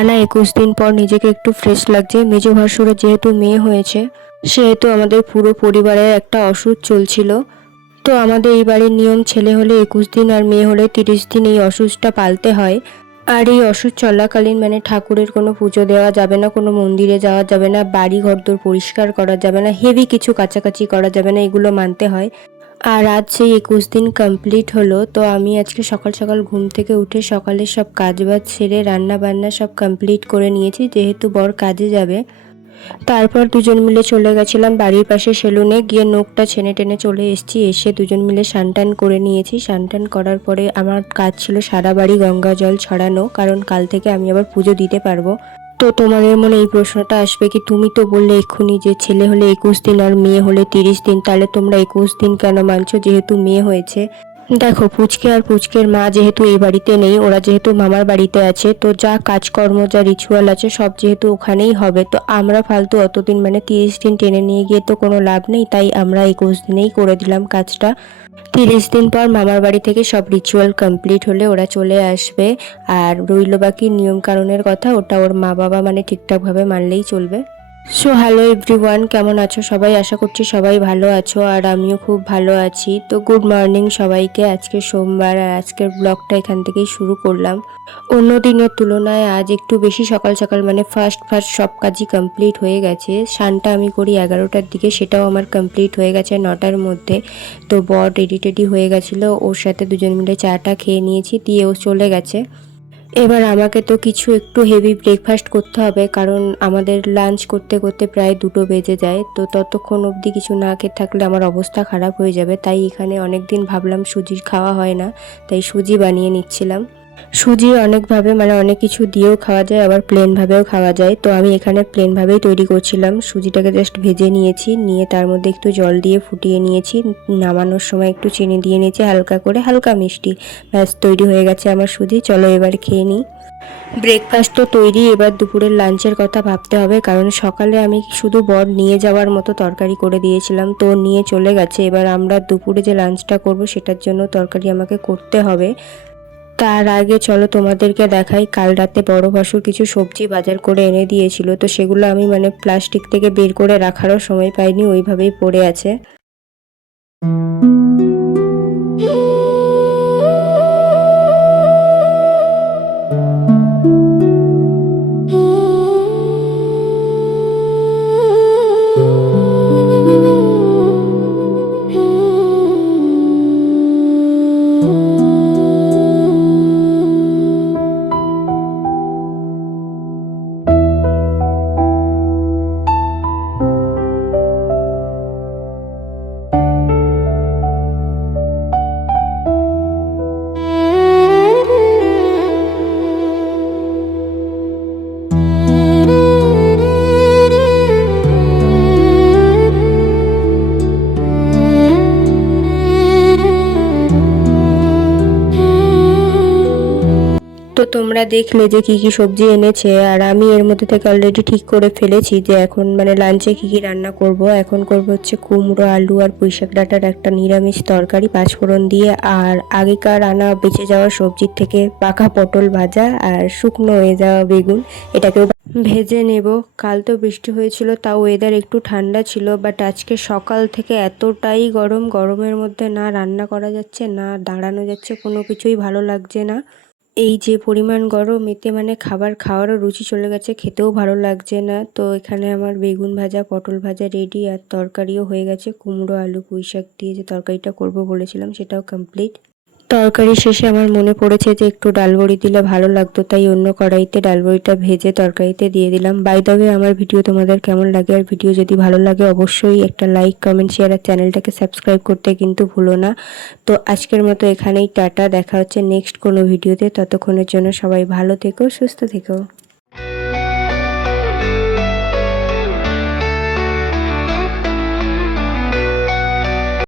টানা 21 দিন পর নিজেকে একটু ফ্রেশ লাগছে। মেজো ভাসুরের যেহেতু মেয়ে হয়েছে সেহেতু আমাদের পুরো পরিবারের একটা অসুখ চলছিল। তো আমাদের এই বাড়ির নিয়ম ছেলে হলে 21 দিন আর মেয়ে হলে 30 দিন এই অসুখটা পালতে হয়। আর এই অসুখ চলাকালীন ঠাকুরের কোনো পুজো দেওয়া যাবে না, কোনো মন্দিরে যাওয়া যাবে না, বাড়ি ঘরদোর পরিষ্কার করা যাবে না, হেভি কিছু কাচাকাচি করা যাবে না, এগুলো মানতে হয়। আর আজ সেই 21 দিন কমপ্লিট হলো। তো আমি আজকে সকাল সকাল ঘুম থেকে উঠে সকালে সব কাজবাজ সেরে রান্না বান্না সব কমপ্লিট করে নিয়েছি, যেহেতু বর কাজে যাবে। তারপর দুজন মিলে চলে গেছিলাম বাড়ির পাশে সেলুনে, গিয়ে নখটা ছেনে টেনে চলে এসেছি। এসে দুজন মিলে স্নান করে নিয়েছি। স্নান করার পরে আমার কাজ ছিল সারা বাড়ি গঙ্গা জল ছড়ানো, কারণ কাল থেকে আমি আবার পুজো দিতে পারবো। তো তোমাদের মনে এই প্রশ্নটা আসবে কি, তুমি তো বললে এক্ষুনি যে ছেলে হলে 21 দিন আর মেয়ে হলে 30 দিন, তাহলে তোমরা 21 দিন কেন মানছো যেহেতু মেয়ে হয়েছে? দেখো, পুচকে আর পুচকের মা যেহেতু এই বাড়িতে নেই, ওরা যেহেতু মামার বাড়িতে আছে, তো যা কাজকর্ম যা রিচুয়াল আছে সব যেহেতু ওখানেই হবে, তো আমরা ফালতু অতদিন 30 দিন টেনে নিয়ে গিয়ে তো কোনো লাভ নেই। তাই আমরা 21 দিনেই করে দিলাম কাজটা। 30 দিন পর মামার বাড়ি থেকে সব রিচুয়াল কমপ্লিট হলে ওরা চলে আসবে। আর রইল বাকি নিয়ম কানুনের কথা, ওটা ওর মা বাবা ঠিকঠাকভাবে মানলেই চলবে। সো হ্যালো এভরিওয়ান, কেমন আছো সবাই? আশা করছি সবাই ভালো আছো, আর আমিও খুব ভালো আছি। তো গুড মর্নিং সবাইকে। আজকে সোমবার, আর আজকের ব্লগটা এখান থেকেই শুরু করলাম। অন্য দিনের তুলনায় আজ একটু বেশি সকাল সকাল ফার্স্ট সব কাজই কমপ্লিট হয়ে গেছে। স্নানটা আমি করি 11টার দিকে, সেটাও আমার কমপ্লিট হয়ে গেছে 9টার মধ্যে। তো বর রেডি টেডি হয়ে গেছিলো, ওর সাথে দুজন মিলে চাটা খেয়ে নিয়েছি, দিয়ে ও চলে গেছে। এবার আমাকে তো কিছু একটু হেভি ব্রেকফাস্ট করতে হবে, কারণ আমাদের লাঞ্চ করতে করতে প্রায় 2টো বেজে যায়। তো ততক্ষণ অবধি কিছু না খেয়ে থাকলে আমার অবস্থা খারাপ হয়ে যাবে। তাই এখানে অনেক দিন ভাবলাম সুজির খাওয়া হয় না, তাই সুজি বানিয়ে নিচ্ছিলাম। সুজি অনেকভাবে অনেক কিছু দিয়েও খাওয়া যায়, আবার প্লেনভাবেও খাওয়া যায়। তো আমি এখানে প্লেনভাবেই তৈরি করছিলাম। সুজিটাকে জাস্ট ভেজে নিয়েছি, নিয়ে তার মধ্যে একটু জল দিয়ে ফুটিয়ে নিয়েছি। নামানোর সময় একটু চিনি দিয়ে নিয়েছি হালকা করে, হালকা মিষ্টি। ব্যাস তৈরি হয়ে গেছে আমার সুজি। চলো এবার খেয়ে নিই। ব্রেকফাস্ট তো তৈরি, এবার দুপুরের লাঞ্চের কথা ভাবতে হবে, কারণ সকালে আমি শুধু বর নিয়ে যাওয়ার মতো তরকারি করে দিয়েছিলাম, তো নিয়ে চলে গেছে। এবার আমরা দুপুরে যে লাঞ্চটা করব সেটার জন্য তরকারি আমাকে করতে হবে। তার আগে চলো তোমাদেরকে দেখাই, কাল রাতে বড় ভাসুর কিছু সবজি বাজার করে এনে দিয়েছিল, তো সেগুলো আমি প্লাস্টিক থেকে বের করে রাখারও সময় পাইনি, ওইভাবেই পড়ে আছে। তো তোমরা দেখলে যে কি কি সবজি এনেছে, আর আমি এর মধ্যে থেকে অলরেডি ঠিক করে ফেলেছি যে এখন লাঞ্চে কি কি রান্না করব। এখন করব হচ্ছে কুমড়ো আলু আর পুঁইশাক ডাঁটার একটা নিরামিষ তরকারি পাঁচফোড়ন দিয়ে, আর আগেকার আনা বেঁচে যাওয়া সবজির থেকে পাকা পটল ভাজা আর শুকনো হয়ে যাওয়া বেগুন, এটাকেও ভেজে নেব। কাল তো বৃষ্টি হয়েছিল, তাও ওয়েদার একটু ঠান্ডা ছিল, বাট আজকে সকাল থেকে এতটাই গরম, গরমের মধ্যে না রান্না করা যাচ্ছে না দাঁড়ানো যাচ্ছে, কোনো কিছুই ভালো লাগছে না। এই যে পরিমাণ গরম, এতে খাবার খাওয়ারও রুচি চলে গেছে, খেতেও ভালো লাগছে না। তো এখানে আমার বেগুন ভাজা পটল ভাজা রেডি, আর তরকারিও হয়ে গেছে। কুমড়ো আলু পুঁইশাক দিয়ে যে তরকারিটা করব বলেছিলাম সেটাও কমপ্লিট। তরকারি শেষে আমার মনে পড়েছে যে একটু ডালবড়ি দিলে ভালো লাগতো, তাই অন্য কড়াইতে ডালবড়িটা ভেজে তরকারিতে দিয়ে দিলাম। বাই দ্য ওয়ে, আমার ভিডিও তোমাদের কেমন লাগে, আর ভিডিও যদি ভালো লাগে অবশ্যই একটা লাইক কমেন্ট শেয়ার আর চ্যানেলটাকে সাবস্ক্রাইব করতে কিন্তু ভুলো না। তো আজকের মতো এখানেই টাটা, দেখা হচ্ছে নেক্সট কোনো ভিডিওতে। ততক্ষণের জন্য সবাই ভালো থেকো, সুস্থ থেকো।